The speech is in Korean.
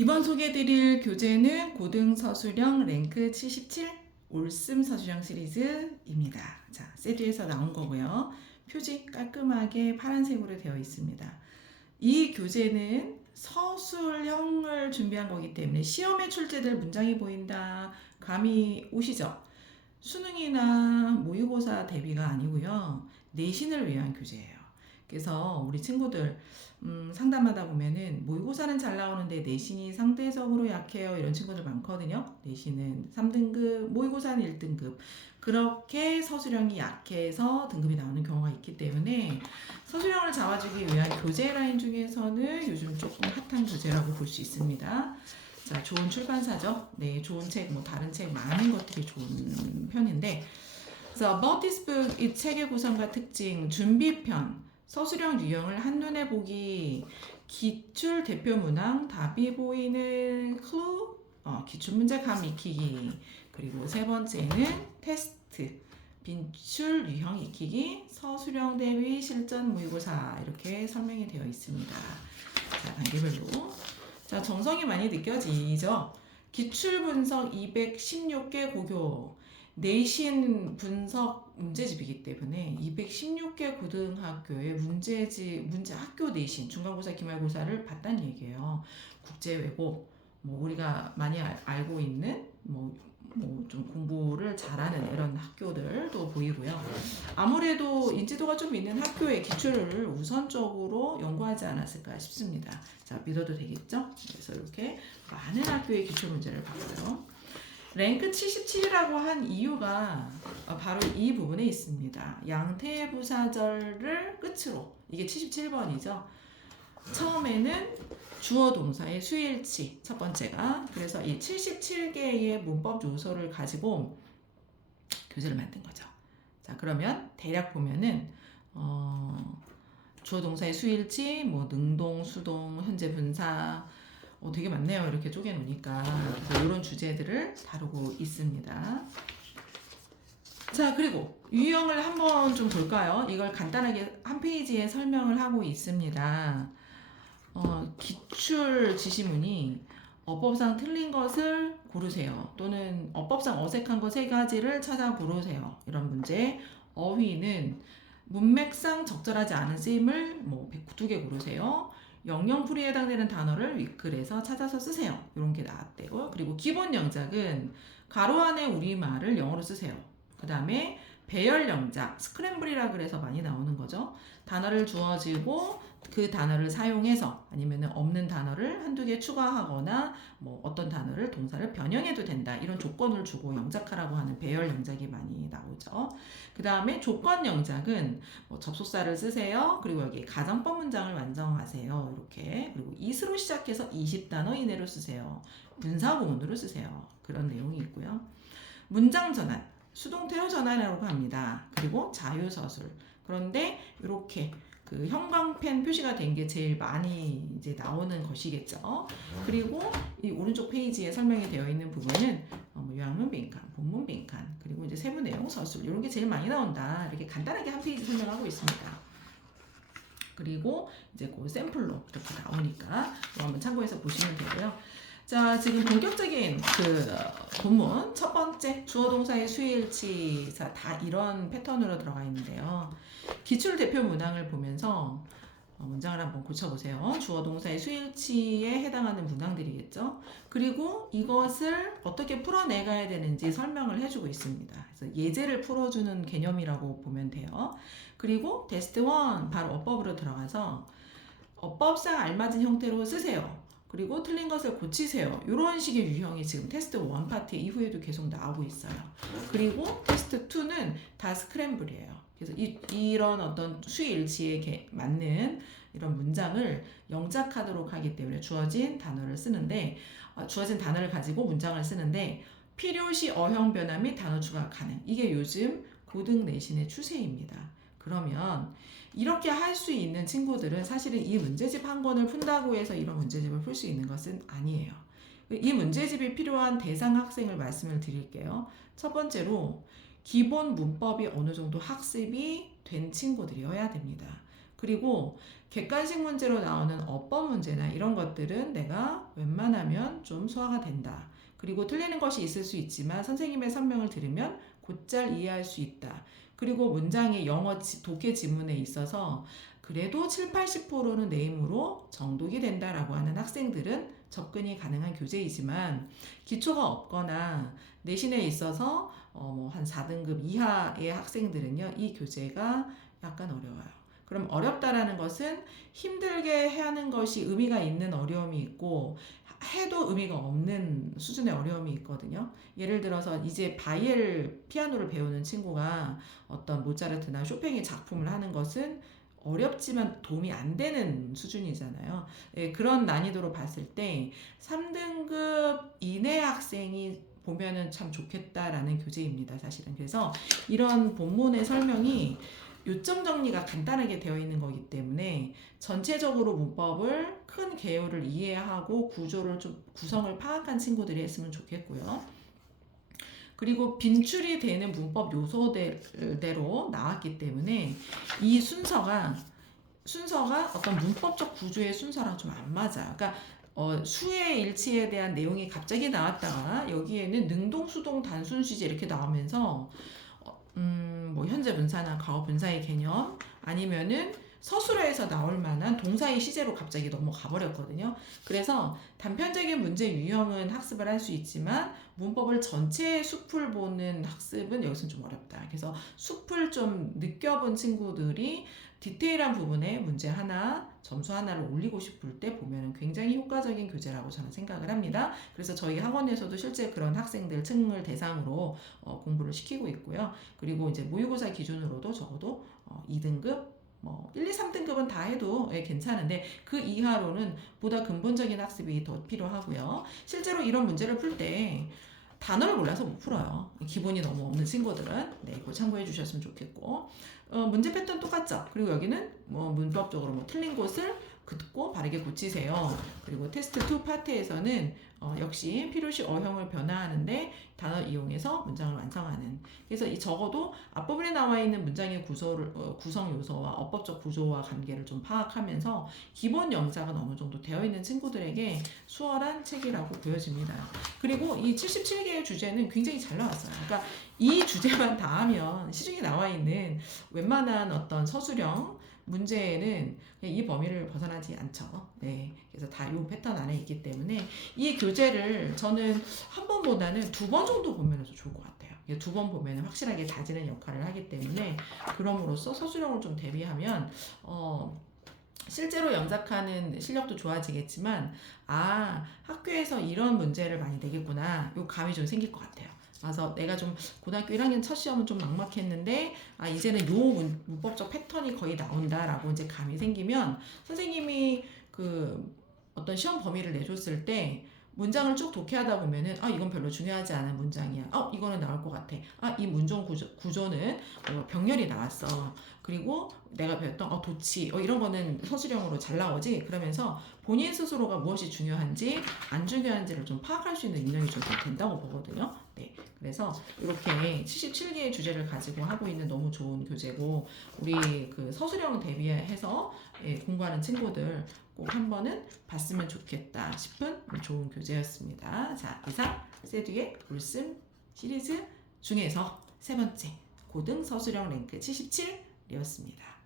이번 소개해드릴 교재는 고등서술형 랭크 77 올씀 서술형 시리즈입니다. 자, 세트에서 나온 거고요. 표지 깔끔하게 파란색으로 되어 있습니다. 이 교재는 서술형을 준비한 거기 때문에 시험에 출제될 문장이 보인다. 감이 오시죠? 수능이나 모의고사 대비가 아니고요. 내신을 위한 교재예요. 그래서 우리 친구들 음, 상담하다 보면은 모의고사는 잘 나오는데 내신이 상대적으로 약해요. 이런 친구들 많거든요. 내신은 3등급, 모의고사는 1등급. 그렇게 서술형이 약해서 등급이 나오는 경우가 있기 때문에 서술형을 잡아주기 위한 교재 라인 중에서는 요즘 조금 핫한 교재라고 볼 수 있습니다. 자, 좋은 출판사죠. 네, 좋은 책, 뭐 다른 책 많은 것들이 좋은 편인데. 그래서 About this book, 이 책의 구성과 특징, 준비편, 서술형 유형을 한눈에 보기, 기출 대표 문항, 답이 보이는 클루, 어, 기출 문제 감 익히기, 그리고 세 번째는 테스트, 빈출 유형 익히기, 서술형 대비 실전 모의고사 이렇게 설명이 되어 있습니다. 자, 단계별로. 자, 정성이 많이 느껴지죠? 기출 분석 216개 고교, 내신 분석 문제집이기 때문에 216개 고등학교의 문제집, 문제 학교 내신, 중간고사, 기말고사를 봤다는 얘기예요. 국제 외고, 뭐 우리가 많이 알, 알고 있는 뭐 뭐 좀 공부를 잘하는 이런 학교들도 보이고요. 아무래도 인지도가 좀 있는 학교의 기출을 우선적으로 연구하지 않았을까 싶습니다. 자, 믿어도 되겠죠? 그래서 이렇게 많은 학교의 기출 문제를 봤고요. 랭크 77이라고 한 이유가 어, 바로 이 부분에 있습니다. 양태부사절을 끝으로 이게 77번이죠. 처음에는 주어 동사의 수일치 첫 번째가 그래서 이 77개의 문법 요소를 가지고 교재를 만든 거죠. 자 그러면 대략 보면은 어, 주어 동사의 수일치, 뭐 능동, 수동, 현재 분사 어, 되게 많네요. 이렇게 쪼개놓으니까 이런 주제들을 다루고 있습니다. 자 그리고 유형을 한번 좀 볼까요? 이걸 간단하게 한 페이지에 설명을 하고 있습니다. 어, 기출 지시문이 어법상 틀린 것을 고르세요. 또는 어법상 어색한 것 세 가지를 찾아 고르세요. 이런 문제. 어휘는 문맥상 적절하지 않은 쓰임을 뭐 102개 고르세요. 영영풀이에 해당되는 단어를 윗글에서 찾아서 쓰세요. 이런 게 나왔대요. 그리고 기본 영작은 가로 안에 우리말을 영어로 쓰세요. 그 다음에 배열 영작, 스크램블이라 그래서 많이 나오는 거죠. 단어를 주어지고 그 단어를 사용해서 아니면 없는 단어를 한두 개 추가하거나 뭐 어떤 단어를 동사를 변형해도 된다. 이런 조건을 주고 영작하라고 하는 배열 영작이 많이 나오죠. 그 다음에 조건 영작은 뭐 접속사를 쓰세요. 그리고 여기 가정법 문장을 완성하세요. 이렇게. 그리고 이스로 시작해서 20단어 이내로 쓰세요. 분사구문으로 쓰세요. 그런 내용이 있고요. 문장 전환. 수동태로 전환이라고 합니다. 그리고 자유서술. 그런데 이렇게 그 형광펜 표시가 된 게 제일 많이 이제 나오는 것이겠죠. 그리고 이 오른쪽 페이지에 설명이 되어 있는 부분은 어, 뭐 요약문 빈칸, 본문 빈칸, 그리고 이제 세부 내용 서술 이런 게 제일 많이 나온다. 이렇게 간단하게 한 페이지 설명하고 있습니다. 그리고 이제 그 샘플로 이렇게 나오니까 또 한번 참고해서 보시면 되고요. 자, 지금 본격적인 그 본문 첫 번째 주어 동사의 수일치 자, 다 이런 패턴으로 들어가 있는데요. 기출 대표 문항을 보면서 어, 문장을 한번 고쳐보세요. 주어 동사의 수일치에 해당하는 문항들이겠죠. 그리고 이것을 어떻게 풀어내가야 되는지 설명을 해주고 있습니다. 그래서 예제를 풀어주는 개념이라고 보면 돼요. 그리고 테스트 1 바로 어법으로 들어가서 어법상 알맞은 형태로 쓰세요. 그리고 틀린 것을 고치세요. 이런 식의 유형이 지금 테스트 1 파트 이후에도 계속 나오고 있어요. 그리고 테스트 2는 다 스크램블이에요. 그래서 이, 이런 어떤 수일치에 게- 맞는 이런 문장을 영작하도록 하기 때문에 주어진 단어를 쓰는데 어, 주어진 단어를 가지고 문장을 쓰는데 필요시 어형 변화 및 단어 추가 가능. 이게 요즘 고등 내신의 추세입니다. 그러면 이렇게 할 수 있는 친구들은 사실은 이 문제집 한 권을 푼다고 해서 이런 문제집을 풀 수 있는 것은 아니에요. 이 문제집이 필요한 대상 학생을 말씀을 드릴게요. 첫 번째로 기본 문법이 어느 정도 학습이 된 친구들이어야 됩니다. 그리고 객관식 문제로 나오는 어법 문제나 이런 것들은 내가 웬만하면 좀 소화가 된다. 그리고 틀리는 것이 있을 수 있지만 선생님의 설명을 들으면 곧잘 이해할 수 있다. 그리고 문장의 영어 지- 독해 지문에 있어서 그래도 7, 80%는 내 힘으로 정독이 된다라고 하는 학생들은 접근이 가능한 교재이지만 기초가 없거나 내신에 있어서 어, 뭐한 4등급 이하의 학생들은요, 이 교재가 약간 어려워요. 그럼 어렵다라는 것은 힘들게 하는 것이 의미가 있는 어려움이 있고 해도 의미가 없는 수준의 어려움이 있거든요. 예를 들어서 이제 바이엘 피아노를 배우는 친구가 어떤 모차르트나 쇼팽의 작품을 하는 것은 어렵지만 도움이 안 되는 수준이잖아요. 예, 그런 난이도로 봤을 때 3등급 이내 학생이 보면은 참 좋겠다라는 교재입니다, 사실은. 그래서 이런 본문의 설명이 요점 정리가 간단하게 되어 있는 거기 때문에 전체적으로 문법을 큰 개요를 이해하고 구조를 좀 구성을 파악한 친구들이 했으면 좋겠고요. 그리고 빈출이 되는 문법 요소대로 나왔기 때문에 이 순서가 순서가 어떤 문법적 구조의 순서랑 좀 안 맞아요. 그러니까 어, 수의 일치에 대한 내용이 갑자기 나왔다가 여기에는 능동, 수동, 단순 시제 이렇게 나오면서 어, 음, 뭐 현재 분사나 과거 분사의 개념 아니면은 서술어에서 나올 만한 동사의 시제로 갑자기 넘어가 버렸거든요. 그래서 단편적인 문제 유형은 학습을 할 수 있지만 문법을 전체 숲을 보는 학습은 여기서는 좀 어렵다. 그래서 숲을 좀 느껴본 친구들이 디테일한 부분에 문제 하나, 점수 하나를 올리고 싶을 때 보면 굉장히 효과적인 교재라고 저는 생각을 합니다. 그래서 저희 학원에서도 실제 그런 학생들 층을 대상으로 어, 공부를 시키고 있고요. 그리고 이제 모의고사 기준으로도 적어도 어, 2등급 뭐 1, 2, 3등급은 다 해도 예, 괜찮은데 그 이하로는 보다 근본적인 학습이 더 필요하고요. 실제로 이런 문제를 풀 때 단어를 몰라서 못 풀어요. 기본이 너무 없는 친구들은 네, 그거 참고해 주셨으면 좋겠고 어, 문제 패턴 똑같죠. 그리고 여기는 뭐 문법적으로 뭐 틀린 곳을 듣고 바르게 고치세요. 그리고 테스트 2 파트에서는 어, 역시 필요시 어형을 변화하는데 단어 이용해서 문장을 완성하는. 그래서 이 적어도 앞부분에 나와 있는 문장의 구조를 어, 구성 요소와 어법적 구조와 관계를 좀 파악하면서 기본 영작은 어느 정도 되어 있는 친구들에게 수월한 책이라고 보여집니다. 그리고 이 77개의 주제는 굉장히 잘 나왔어요. 그러니까 이 주제만 다 하면 시중에 나와 있는 웬만한 어떤 서술형 문제에는 그냥 이 범위를 벗어나지 않죠. 네. 그래서 다 이 패턴 안에 있기 때문에 이 교재를 저는 한 번보다는 두 번 정도 보면 더 좋을 것 같아요. 두 번 보면 확실하게 다지는 역할을 하기 때문에 그럼으로써 서술형을 좀 대비하면 어, 실제로 영작하는 실력도 좋아지겠지만 아 학교에서 이런 문제를 많이 내겠구나 요 감이 좀 생길 것 같아요. 그래서 내가 좀 고등학교 1학년 첫 시험은 좀 막막했는데 아 이제는 요 문, 문법적 패턴이 거의 나온다라고 이제 감이 생기면 선생님이 그 어떤 시험 범위를 내줬을 때 문장을 쭉 독해하다 보면은 아 이건 별로 중요하지 않은 문장이야. 어 이거는 나올 것 같아. 아 이 문종 구조, 구조는 어, 병렬이 나왔어. 그리고 내가 배웠던 어 도치 어 이런 거는 서술형으로 잘 나오지. 그러면서 본인 스스로가 무엇이 중요한지 안 중요한지를 좀 파악할 수 있는 능력이 좀 된다고 보거든요. 네. 그래서 이렇게 77개의 주제를 가지고 하고 있는 너무 좋은 교재고 우리 그 서술형 대비해서 예, 공부하는 친구들 꼭 한 번은 봤으면 좋겠다 싶은 좋은 교재였습니다. 자, 이상 세듀의 울씀 시리즈 중에서 세 번째 고등 서술형 랭크 77이었습니다.